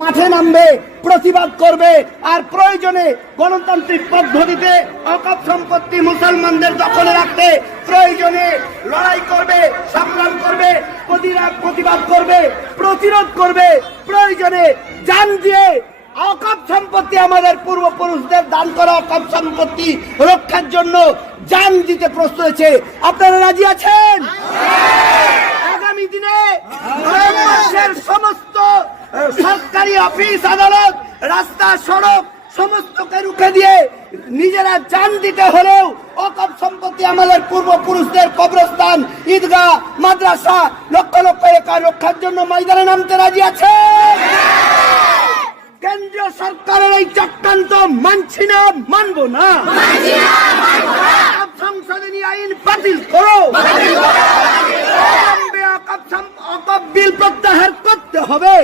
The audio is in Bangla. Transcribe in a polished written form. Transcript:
মাঠে নামবে, প্রতিবাদ করবে, আর প্রয়োজনে গণতান্ত্রিক পদ্ধতিতে অকাপ সম্পত্তি মুসলমানদের দখলে রাখতে প্রয়োজনে লড়াই করবে, সংগ্রাম করবে, প্রতিবাদ করবে, প্রতিরোধ করবে, প্রয়োজনে জান দিয়ে অকাপ সম্পত্তি আমাদের পূর্বপুরুষদের দান করা অকাপ সম্পত্তি রক্ষার জন্য জান দিতে প্রস্তুত হয়েছে। আপনারা রাজি আছেন? আগামী দিনে বাংলাদেশের সমস্ত সরকারি অফিস আদালত রাস্তা সড়ক সমস্তকে রুখে দিয়ে নিজেরা জান দিতে হলেও অকাপ সম্পত্তি আমাদের পূর্বপুরুষদের কবরস্থান, ঈদগাহ, মাদ্রাসা লক্ষ লক্ষ এলাকা রক্ষার জন্য ময়দানে নামতে রাজি আছে। কেন্দ্রীয় সরকারের এই চক্রান্ত মানছি না, মানবো না। সংশোধনী আইন বাতিল করো, অকাপ বিল প্রত্যাহার করতে হবে।